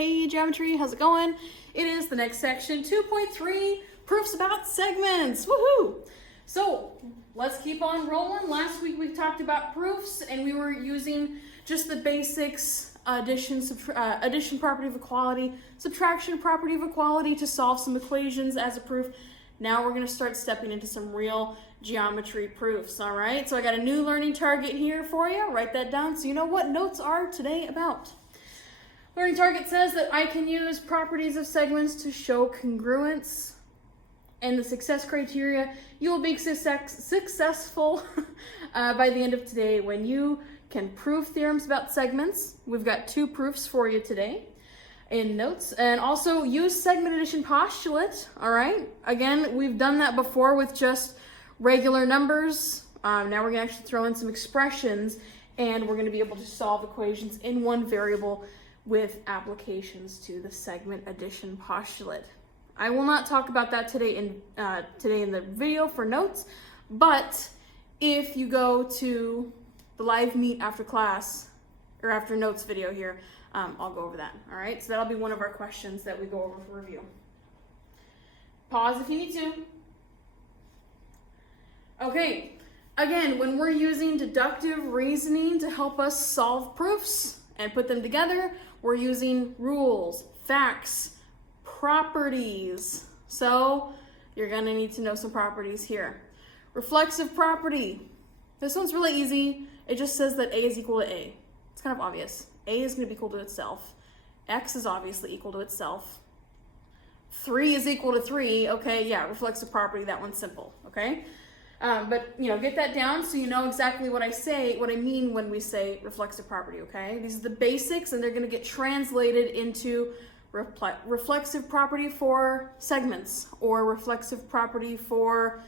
Hey Geometry, how's it going? It is the next section, 2.3, proofs about segments, woohoo! So let's keep on rolling. Last week we talked about proofs and we were using just the basics, addition property of equality, subtraction property of equality to solve some equations as a proof. Now we're gonna start stepping into some real geometry proofs, all right? So I got a new learning target here for you. Write that down so you know what notes are today about. Learning target says that I can use properties of segments to show congruence. And the success criteria, you will be successful by the end of today when you can prove theorems about segments. We've got 2 proofs for you today in notes, and also use segment addition postulate, all right? Again, we've done that before with just regular numbers. Now we're gonna actually throw in some expressions and we're gonna be able to solve equations in one variable with applications to the segment addition postulate. I will not talk about that today in the video for notes, but if you go to the live meet after class, or after notes video here, I'll go over that, all right? So that'll be one of our questions that we go over for review. Pause if you need to. Okay, again, when we're using deductive reasoning to help us solve proofs and put them together, we're using rules, facts, properties. So you're gonna need to know some properties here. Reflexive property. This one's really easy. It just says that A is equal to A. It's kind of obvious. A is gonna be equal to itself. X is obviously equal to itself. 3 is equal to 3. Okay, yeah, reflexive property, that one's simple, okay? But get that down so you know exactly what I mean when we say reflexive property, okay? These are the basics and they're gonna get translated into reflexive property for segments, or reflexive property for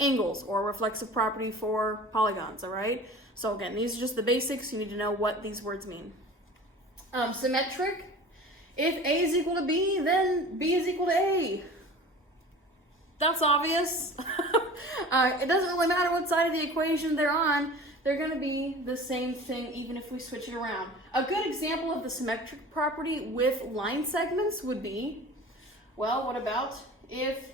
angles, or reflexive property for polygons, all right? So again, these are just the basics. You need to know what these words mean. Symmetric, if A is equal to B, then B is equal to A. That's obvious. It doesn't really matter what side of the equation they're on, they're gonna be the same thing even if we switch it around. A good example of the symmetric property with line segments would be, well, what about if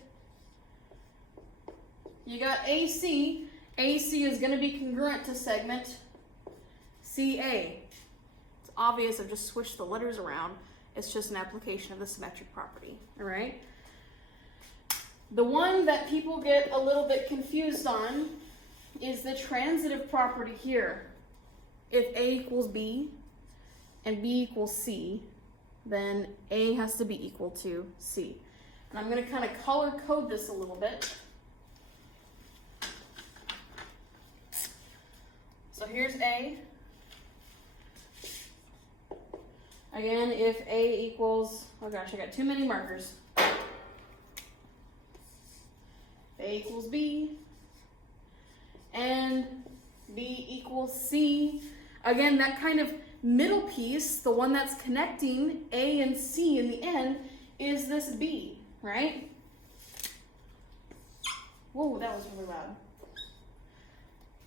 you got AC, AC is gonna be congruent to segment CA. It's obvious, I've just switched the letters around. It's just an application of the symmetric property, all right? The one that people get a little bit confused on is the transitive property here. If A equals B and B equals C, then A has to be equal to C. And I'm going to kind of color code this a little bit. So here's A. Again, if A equals, oh gosh, I got too many markers. A equals B, and B equals C. Again, that kind of middle piece, the one that's connecting A and C in the end, is this B, right? Whoa, that was really loud.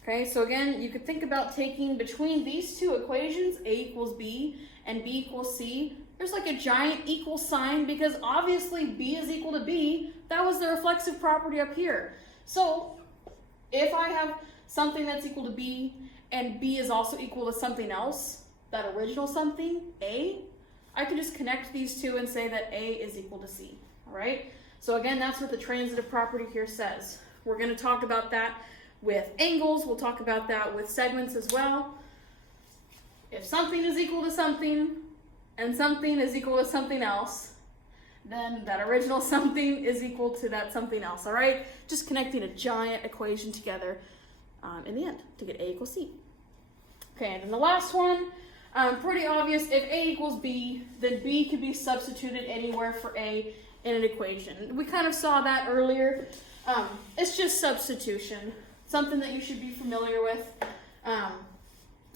Okay, so again, you could think about taking between these 2 equations, A equals B and B equals C, there's like a giant equal sign because obviously B is equal to B. That was the reflexive property up here. So if I have something that's equal to B and B is also equal to something else, that original something, A, I can just connect these 2 and say that A is equal to C, all right? So again, that's what the transitive property here says. We're gonna talk about that with angles. We'll talk about that with segments as well. If something is equal to something, and something is equal to something else, then that original something is equal to that something else, all right? Just connecting a giant equation together in the end to get A equals C. Okay, and then the last one, pretty obvious. If A equals B, then B could be substituted anywhere for A in an equation. We kind of saw that earlier. It's just substitution, something that you should be familiar with.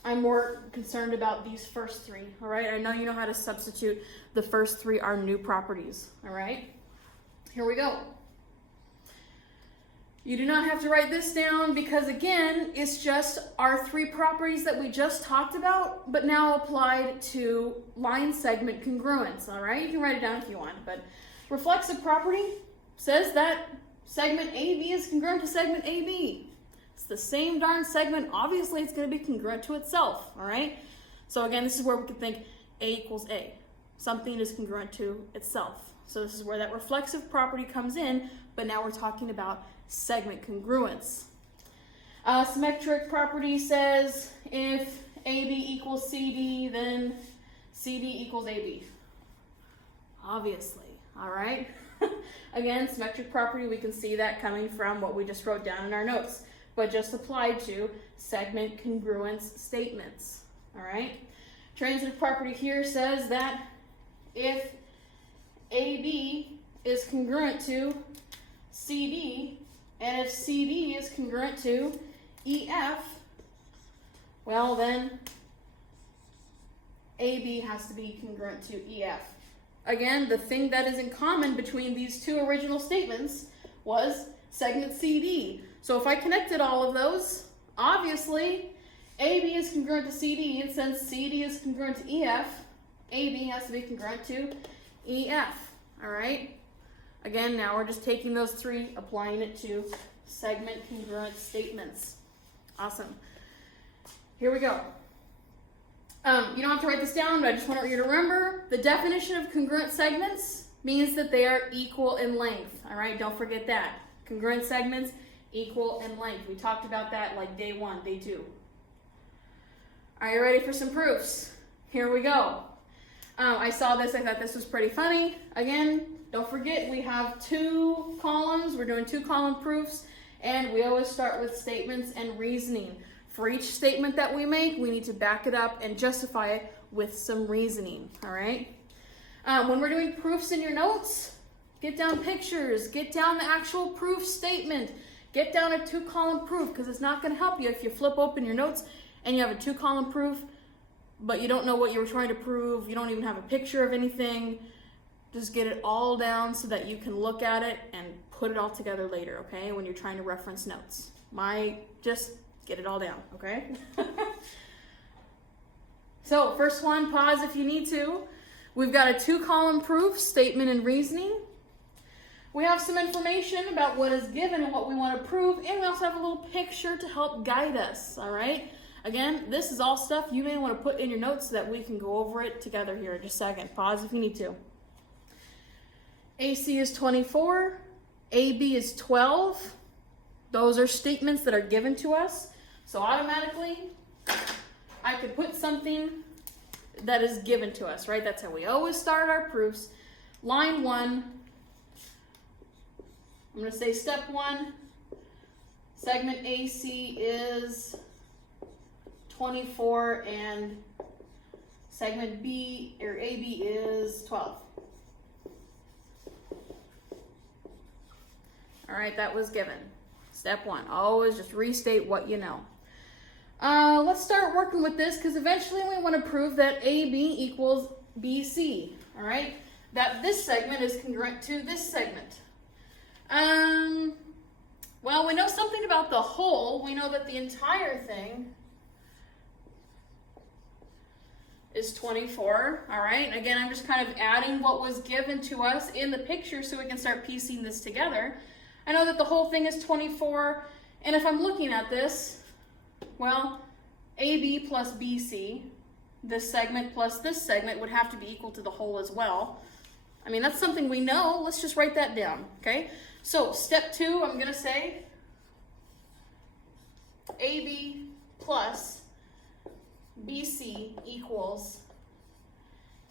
I'm more concerned about these first 3, all right? I know you know how to substitute. The first 3 are new properties, all right? Here we go. You do not have to write this down because again, it's just our three properties that we just talked about, but now applied to line segment congruence, all right? You can write it down if you want, but reflexive property says that segment AB is congruent to segment AB. It's the same darn segment. Obviously, it's going to be congruent to itself, all right? So again, this is where we can think A equals A. Something is congruent to itself. So this is where that reflexive property comes in, but now we're talking about segment congruence. Symmetric property says if AB equals CD, then CD equals AB. Obviously, all right? Again, symmetric property, we can see that coming from what we just wrote down in our notes, but just applied to segment congruence statements, all right? Transitive property here says that if AB is congruent to CD, and if CD is congruent to EF, well then AB has to be congruent to EF. Again, the thing that is in common between these two original statements was segment CD. So if I connected all of those, obviously AB is congruent to CD, and since CD is congruent to EF, AB has to be congruent to EF, all right? Again, now we're just taking those three, applying it to segment congruent statements. Awesome. Here we go. You don't have to write this down, but I just want you to remember the definition of congruent segments means that they are equal in length, all right? Don't forget that. Congruent segments equal in length. We talked about that like day one, day two. Are you ready for some proofs? Here we go. I saw this, I thought this was pretty funny. Again, don't forget we have two columns. We're doing 2-column proofs, and we always start with statements and reasoning. For each statement that we make, we need to back it up and justify it with some reasoning, all right? When we're doing proofs in your notes, get down pictures, get down the actual proof statement, get down a 2-column proof, because it's not going to help you if you flip open your notes and you have a 2-column proof, but you don't know what you were trying to prove, you don't even have a picture of anything. Just get it all down so that you can look at it and put it all together later, okay, when you're trying to reference notes. Just get it all down, okay? So, first one, pause if you need to. We've got a 2-column proof, statement and reasoning. We have some information about what is given and what we want to prove, and we also have a little picture to help guide us, all right? Again, this is all stuff you may want to put in your notes so that we can go over it together here in just a second. Pause if you need to. AC is 24, AB is 12. Those are statements that are given to us. So automatically, I could put something that is given to us, right? That's how we always start our proofs. Line 1, I'm going to say step 1, segment AC is 24 and segment B or AB is 12. All right, that was given. Step 1, always just restate what you know. Let's start working with this because eventually we want to prove that AB equals BC, all right? That this segment is congruent to this segment. Well, we know something about the whole. We know that the entire thing is 24, all right? Again, I'm just kind of adding what was given to us in the picture so we can start piecing this together. I know that the whole thing is 24, and if I'm looking at this, well, AB plus BC, this segment plus this segment would have to be equal to the whole as well. I mean, that's something we know. Let's just write that down, okay? So, step 2, I'm going to say AB plus BC equals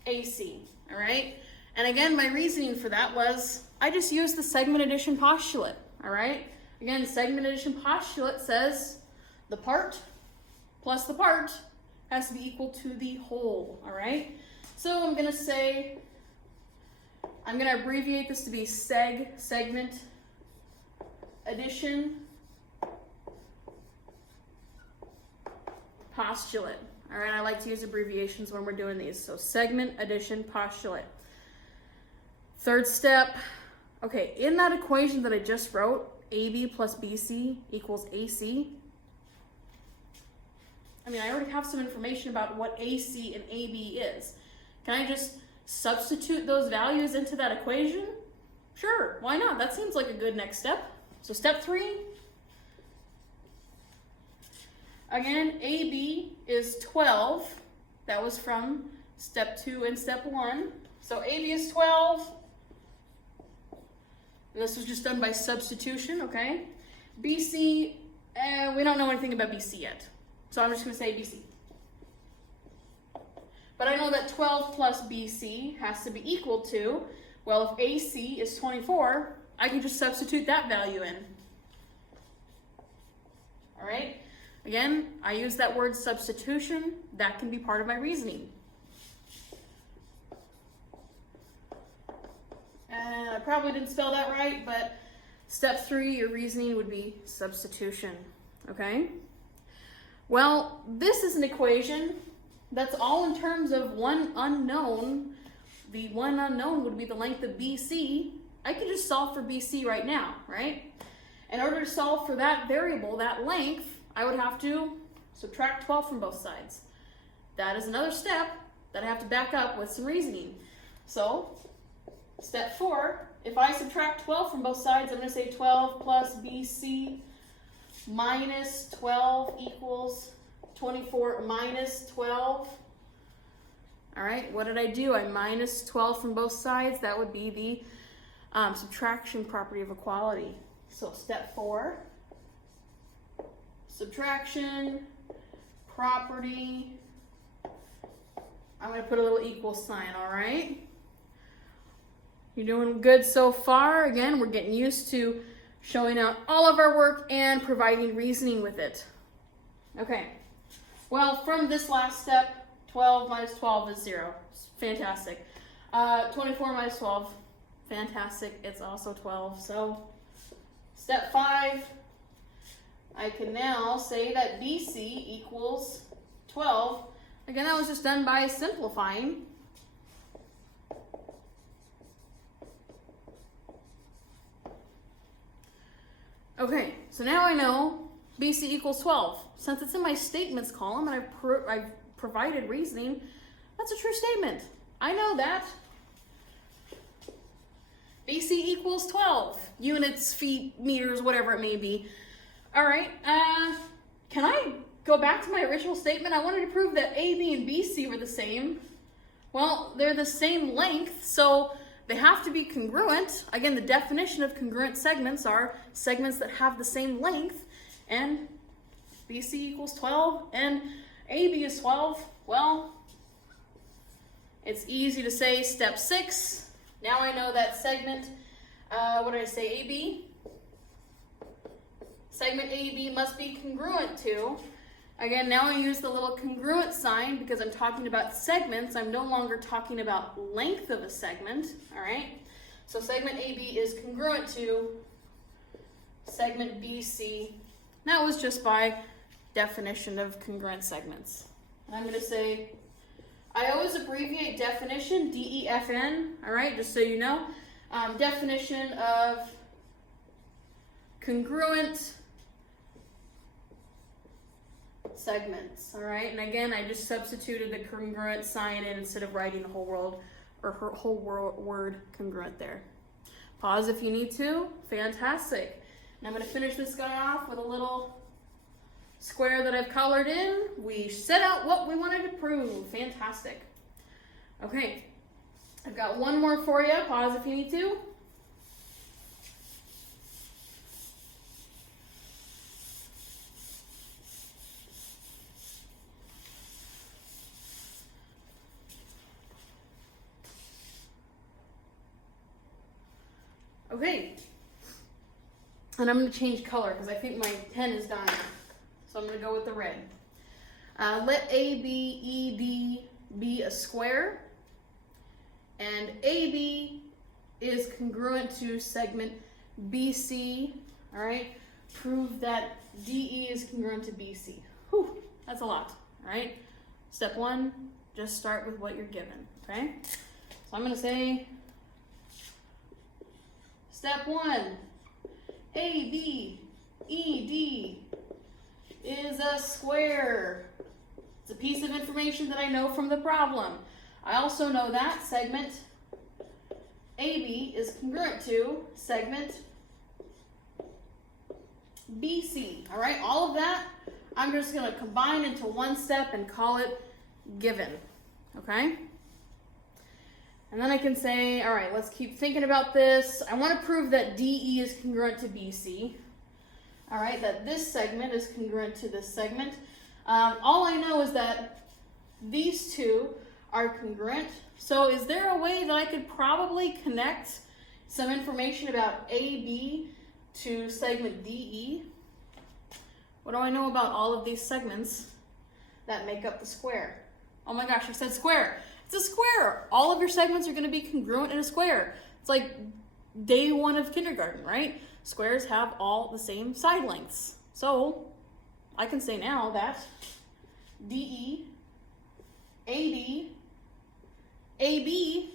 AC, all right? And again, my reasoning for that was I just used the segment addition postulate, all right? Again, the segment addition postulate says the part plus the part has to be equal to the whole, all right? So I'm going to say, I'm going to abbreviate this to be segment addition postulate. All right, I like to use abbreviations when we're doing these. So segment addition postulate. Third step, okay, in that equation that I just wrote, AB plus BC equals AC? I mean, I already have some information about what AC and AB is. Can I just substitute those values into that equation? Sure, why not? That seems like a good next step. So step 3, again, AB is 12. That was from step 2 and step 1. So AB is 12. And this was just done by substitution, okay? BC, we don't know anything about BC yet. So I'm just going to say BC. But I know that 12 plus BC has to be equal to, well, if AC is 24, I can just substitute that value in. All right? Again, I use that word substitution. That can be part of my reasoning. And I probably didn't spell that right, but step 3, your reasoning would be substitution. Okay? Well, this is an equation that's all in terms of one unknown. The one unknown would be the length of BC. I could just solve for BC right now, right? In order to solve for that variable, that length, I would have to subtract 12 from both sides. That is another step that I have to back up with some reasoning. So, step 4, if I subtract 12 from both sides, I'm going to say 12 plus BC minus 12 equals 24 minus 12. All right, what did I do? I minus 12 from both sides. That would be the subtraction property of equality. So step 4, subtraction property. I'm going to put a little equal sign, all right? You're doing good so far. Again, we're getting used to showing out all of our work and providing reasoning with it. Okay, well, from this last step, 12 minus 12 is 0. It's fantastic. 24 minus 12, fantastic. It's also 12. So, step 5, I can now say that BC equals 12. Again, that was just done by simplifying. Okay, so now I know BC equals 12. Since it's in my statements column and I've provided reasoning, that's a true statement. I know that. BC equals 12. Units, feet, meters, whatever it may be. All right, can I go back to my original statement? I wanted to prove that AB and BC were the same. Well, they're the same length, so they have to be congruent. Again, the definition of congruent segments are segments that have the same length, and BC equals 12 and AB is 12. Well, it's easy to say step 6. Now I know that segment, what did I say, AB? Segment AB must be congruent to. Again, now I use the little congruent sign because I'm talking about segments. I'm no longer talking about length of a segment, all right? So segment AB is congruent to segment BC. That was just by definition of congruent segments. And I'm going to say, I always abbreviate definition, DEFN, all right, just so you know. Definition of congruent segments, all right? And again, I just substituted the congruent sign in instead of writing the whole word congruent there. Pause if you need to. Fantastic. And I'm going to finish this guy off with a little square that I've colored in. We set out what we wanted to prove. Fantastic. Okay, I've got one more for you. Pause if you need to. Okay, and I'm going to change color because I think my pen is dying. So I'm going to go with the red. Let ABED be a square, and AB is congruent to segment BC. All right, prove that DE is congruent to BC. Whew, that's a lot. All right, step 1, just start with what you're given. Okay, so I'm going to say step 1, ABED is a square. It's a piece of information that I know from the problem. I also know that segment AB is congruent to segment BC. All right, all of that, I'm just going to combine into one step and call it given. Okay? And then I can say, all right, let's keep thinking about this. I want to prove that DE is congruent to BC. All right, that this segment is congruent to this segment. All I know is that these two are congruent. So is there a way that I could probably connect some information about AB to segment DE? What do I know about all of these segments that make up the square? Oh my gosh, I said square. It's a square. All of your segments are going to be congruent in a square. It's like day one of kindergarten, right? Squares have all the same side lengths. So I can say now that DE, AD, AB,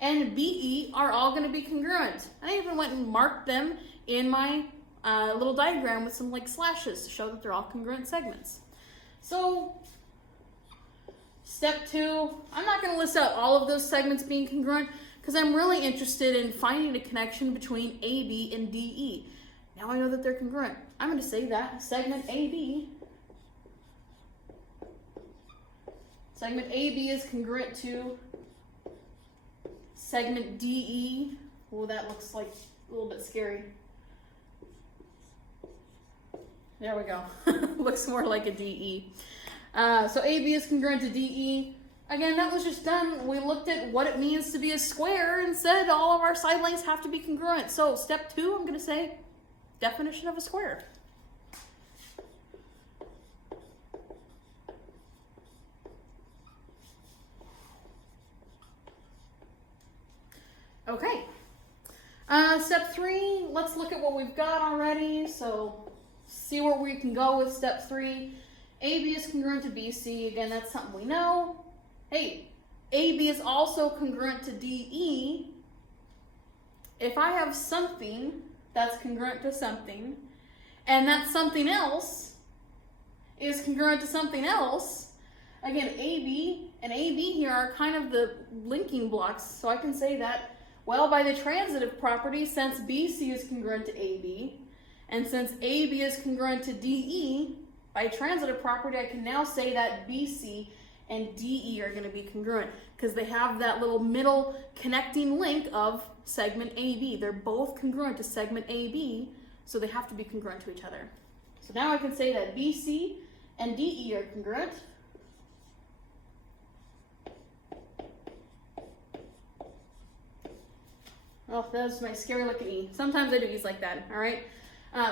and BE are all going to be congruent. I even went and marked them in my little diagram with some like slashes to show that they're all congruent segments. So step 2, I'm not going to list out all of those segments being congruent because I'm really interested in finding a connection between AB and DE. Now I know that they're congruent. I'm going to say that segment AB is congruent to segment DE. Well, that looks like a little bit scary. There we go. Looks more like a DE. So AB is congruent to DE. Again, that was just done. We looked at what it means to be a square and said all of our side lengths have to be congruent. So step 2, I'm going to say definition of a square. Okay. Step 3, let's look at what we've got already. So see where we can go with step 3. AB is congruent to BC. Again, that's something we know. Hey, AB is also congruent to DE. If I have something that's congruent to something, and that something else is congruent to something else, again, AB and AB here are kind of the linking blocks. So I can say that, well, by the transitive property, since BC is congruent to AB, and since AB is congruent to DE, by transitive property, I can now say that BC and DE are going to be congruent because they have that little middle connecting link of segment AB. They're both congruent to segment AB, so they have to be congruent to each other. So now I can say that BC and DE are congruent. Oh, that's my scary looking E. Sometimes I do E's like that, all right?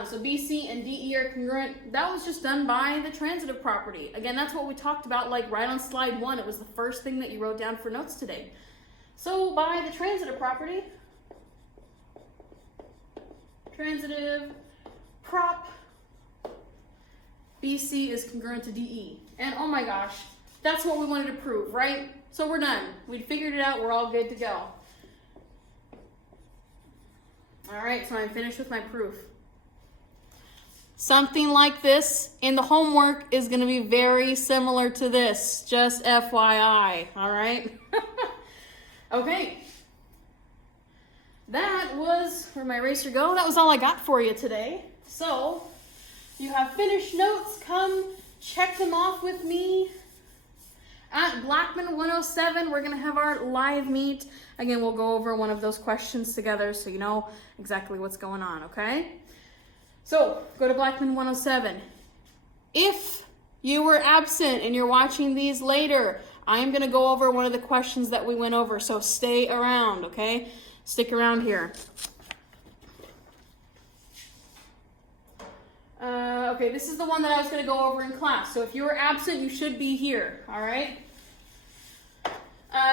So BC and DE are congruent. That was just done by the transitive property. Again, that's what we talked about like right on slide 1. It was the first thing that you wrote down for notes today. So by the transitive property, transitive prop, BC is congruent to DE. And oh my gosh, that's what we wanted to prove, right? So we're done. We figured it out. We're all good to go. All right, so I'm finished with my proof. Something like this in the homework is going to be very similar to this, just FYI, all right? Okay. That was, where'd my eraser go? That was all I got for you today. So, you have finished notes. Come check them off with me. At Blackman 107, we're going to have our live meet. Again, we'll go over one of those questions together so you know exactly what's going on, okay? So, go to Blackman 107. If you were absent and you're watching these later, I am going to go over one of the questions that we went over, so stay around, okay? Stick around here. Okay, this is the one that I was going to go over in class. So if you were absent, you should be here, all right?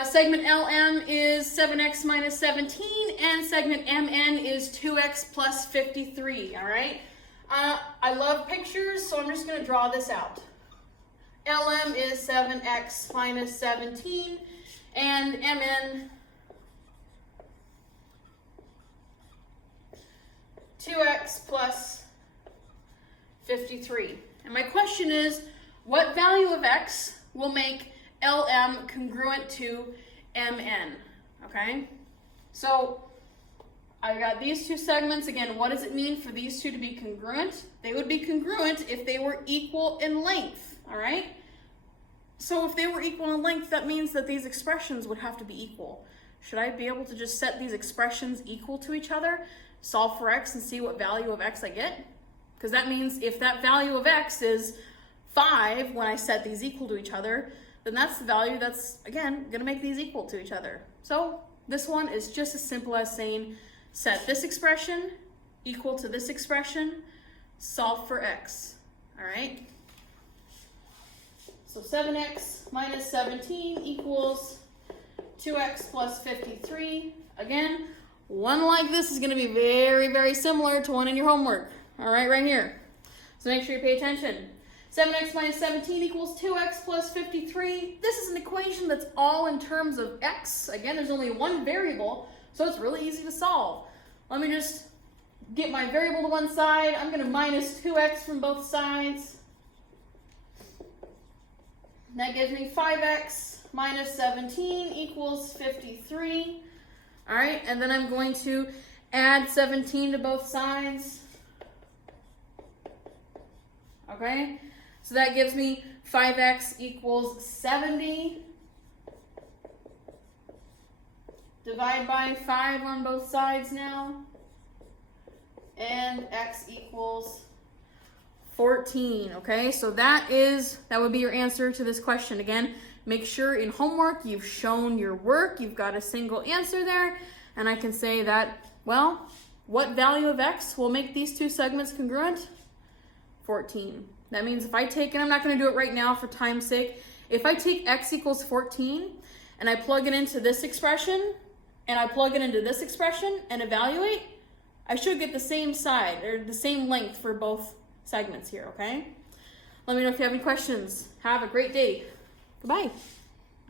Segment LM is 7x minus 17, and segment MN is 2x plus 53, all right? I love pictures, so I'm just going to draw this out. LM is 7x minus 17, and MN 2x plus 53. And my question is, what value of x will make LM congruent to MN? Okay, so I got these two segments. Again, what does it mean for these two to be congruent? They would be congruent if they were equal in length, all right? So if they were equal in length, that means that these expressions would have to be equal. Should I be able to just set these expressions equal to each other, solve for x, and see what value of x I get? Because that means if that value of x is 5 when I set these equal to each other, then that's the value that's, again, going to make these equal to each other. So this one is just as simple as saying, set this expression equal to this expression, solve for x, all right? So 7x minus 17 equals 2x plus 53. Again, one like this is going to be very, very similar to one in your homework, all right here. So make sure you pay attention. 7x minus 17 equals 2x plus 53. This is an equation that's all in terms of x. Again, there's only one variable, so it's really easy to solve. Let me just get my variable to one side. I'm going to minus 2x from both sides. That gives me 5x minus 17 equals 53. All right, and then I'm going to add 17 to both sides. Okay, so that gives me 5x equals 70. Divide by 5 on both sides now. And x equals 14, okay? So that would be your answer to this question. Again, make sure in homework you've shown your work, you've got a single answer there, and I can say that, well, what value of x will make these two segments congruent? 14. That means if I take, and I'm not going to do it right now for time's sake, if I take x equals 14 and I plug it into this expression and I plug it into this expression and evaluate, I should get the same side or the same length for both segments here, okay? Let me know if you have any questions. Have a great day. Goodbye.